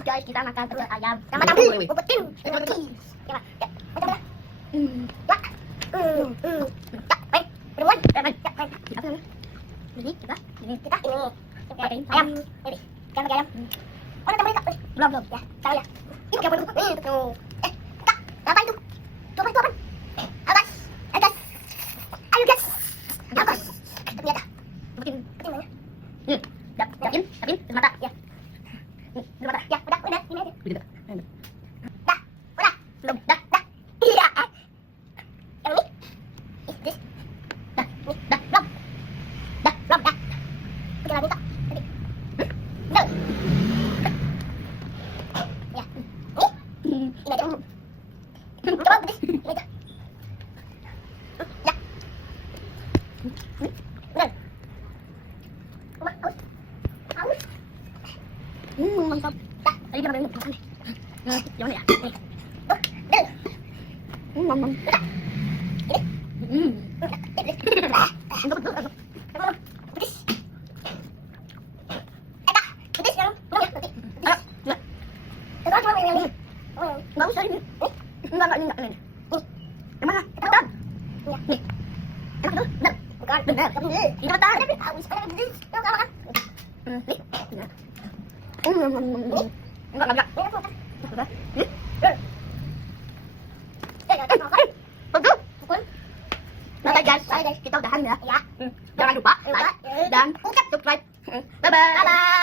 guys, kita makan telur ayam. Sama tahu, upetin. Ya, ya. Macam mana? Ya. Ya, baik. Bermuat. Baik. Ya, baik. Apa namanya? Ini kita ini. Ayam. Ini. Kita pakai ayam. Mana teman kita? Belum. Ya, saya ya. Ini pakai apa? Ini tuh. Kak, apa itu? Coba itu apa? Agas. Agas. Ayo gas. Agas. Ternyata. Upetin mana? Dapin, mata, ya. Mata, ya, udah, ini aja. Dah, udah, belum, dah. Iya. Yang ini, this, dah, belum. Udah lagi, Kak. Tadi. Dah. Ya, ini aja. Coba, ini aja. Ya. Udah. Mantap. Dah, tadi dia makan makan nih. Yang mana ya? Nih. Mantap. Dah. Ini. Betul. Pedes. Dah. Pedes yang belum ya? Nanti. Ya. Coba yang ini. Enggak usah ini. Enggak ini. Nih. Yang mana? Cepetan. Ya. Nih. Enak tuh. Benar. Bukan. Benar. Ini cepetan. Habis pada pedes. Enggak makan. Nih. Enggak. Udah. Nah guys, kita udahan ya. Jangan lupa like dan subscribe. Bye bye.